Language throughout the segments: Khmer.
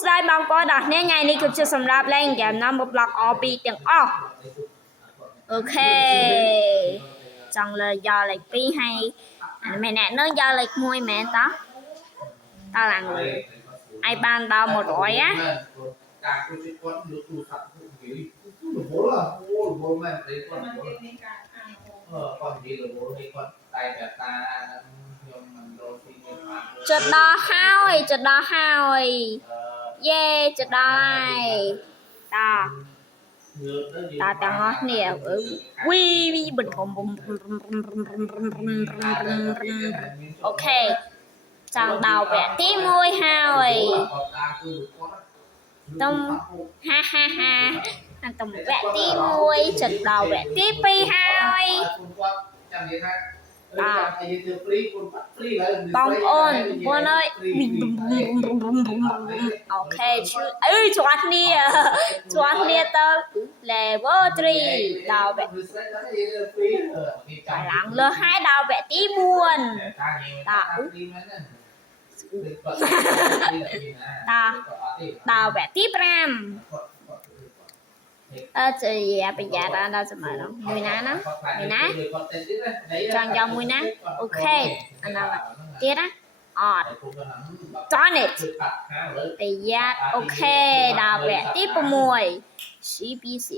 ស្ដីបងប្អូនអរគ្នាថ្ងៃនេះគឺជាសម្រាប់លេងហ្គេមណាមួយប្លុកអពីទាំងអស់អូខេចង់លើយកលេខ2ហើយមែនអ្នកនឹងយកលេខ1មែនតោះតើឡើងលើឲ្យបានដល់100ណាការគូជិះគាត់យកទូរស័ព្ទគេរវល់រវល់មែនទេគាត់គាត់និយាយរវល់នេះគាត់តែតែតាខ្ញុំមិនរកទីមានបានចិត្តដល់ហើយយេចិត្តដល់ហើយតាទាំងអស់គ្នាវីបន្ថំអូខេចង់ដល់វគ្គទី1ហើយតុំហាតំវគ្គទី1ចិត្តដល់វគ្គទី2ហើយចាំនិយាយថាបងប្អូនអើយអូខេជាប់គ្នាទៅ level 3ដល់វគ្គឡើងលើហើយដល់វគ្គទី4ដល់វគ្គទី5ជាប្រយ័ត្នដល់សម័យនោះមួយណាចង់យកមួយណាអូខេអាណាទៀតណាអត់ចន់នេះប្រយ័ត្នអូខេដល់វគ្គទី6 CPC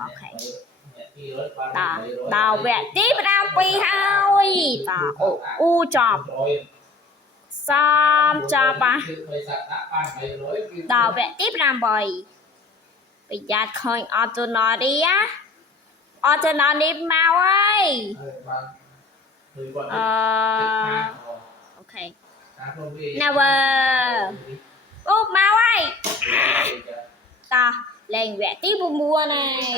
អូខេដល់វគ្គទី7ហើយអូចប់សំចាប់ដល់វគ្គទី8ប្រយ័ត្នឃើញអត់ទៅណរីអត់ទៅណរីមកហើយអូខេ never អូមកហើយតោះលេងវគ្គទី9ហើយ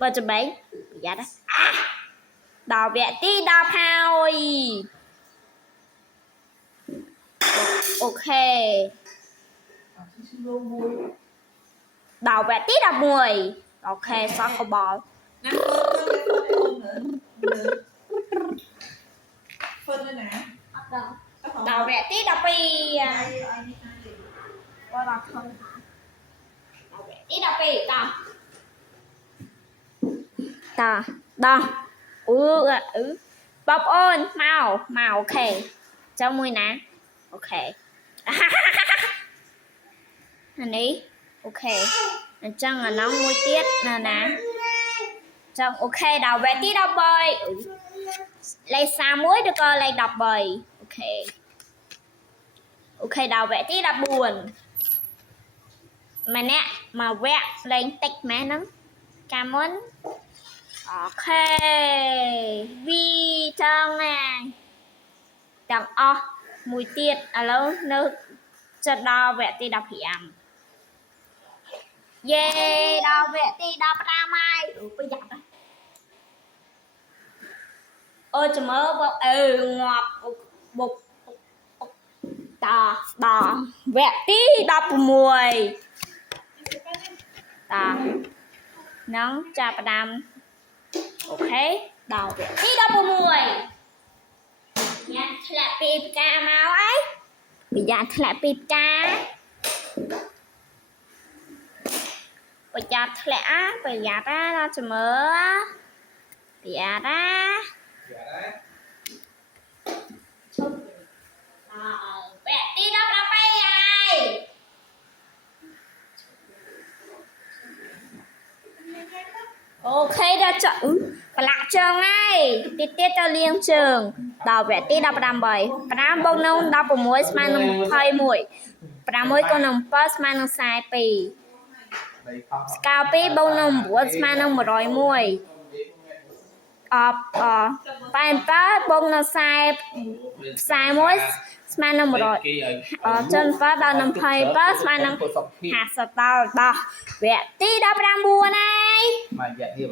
បើចំបែងប្រយ័ត្នដល់វគ្គទី10ហើយអូខេដល់វគ្គទី11អូខេសក់កបល់ដល់វគ្គទី12ដល់វគ្គទី12តោះបងប្អូនមកអូខេចាំមួយណាអូខេអានេះអូខេអញ្ចឹងអានោះមួយទៀតណាចឹងអូខេដល់វគ្គទី13លេខ31ឬក៏លេខ13អូខេដល់វគ្គទី14ម្នាក់មកវគ្គលេងតិចមែនហ្នឹងកាមុនអូខេវីចឹងណាទាំងអស់មួយទៀតឥឡូវនៅចិត្តដល់វគ្គទី15យេដល់វគ្គទី15ហើយប្រយ័ត្នអូចាំមើលបងងាប់បុកដល់វគ្គទី16នឹងចាប់ផ្ដើមអូខេដល់វគ្គទី16ញ៉ាំធ្លាក់ពីផ្កាមកអីប្រយ័ត្នធ្លាក់ពីផ្កាប្រយ័ត្នធ្លាក់ប្រយ័ត្នដល់ចាំមើលប្រយ័ត្នវគ្គទី17ហើយអូខេដល់ចុះប្រឡាក់ជើងហើយទៀតទៅលាងជើងដល់វគ្គទី18 5 បូកនឹង16ស្មើនឹង21 6 កូននឹង7ស្មើនឹង42ស្កាល2បូកនឹង9ស្មើនឹង101 87បូកនឹង41ស្មើនឹង100ចុះ7ដល់នឹង27ស្មើនឹង50ដល់វគ្គទី19ហើយមករយៈនេះ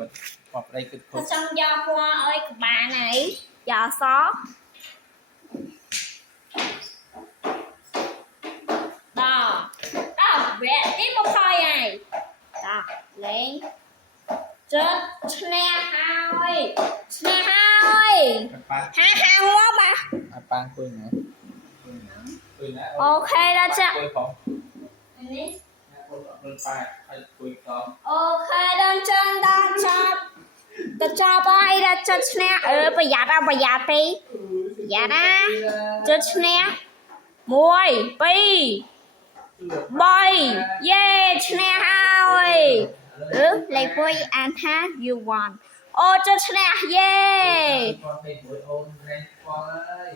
បងប្តីគិតខុសចង់យកពណ៌អើយក្បានហើយយកសដល់វគ្គទី20ហើយលេងចិត្តឈ្នះហើយហាងាប់អាប៉ាអង្គុយណា คุยนะ โอเคแล้วจ้ะ คุยของ อันนี้ คนเดินไปให้คุยของ โอเคเดินจังตาจับตาจับไปแล้วจะชนะประหยัดเอาประหยัดไปอย่านะจะชนะมวยปีบอยเย่ชนะเอาเลยปุ้ยอ่านฮะ you won โอ้จะชนะเย่ con thầy buổi ôn này con ơi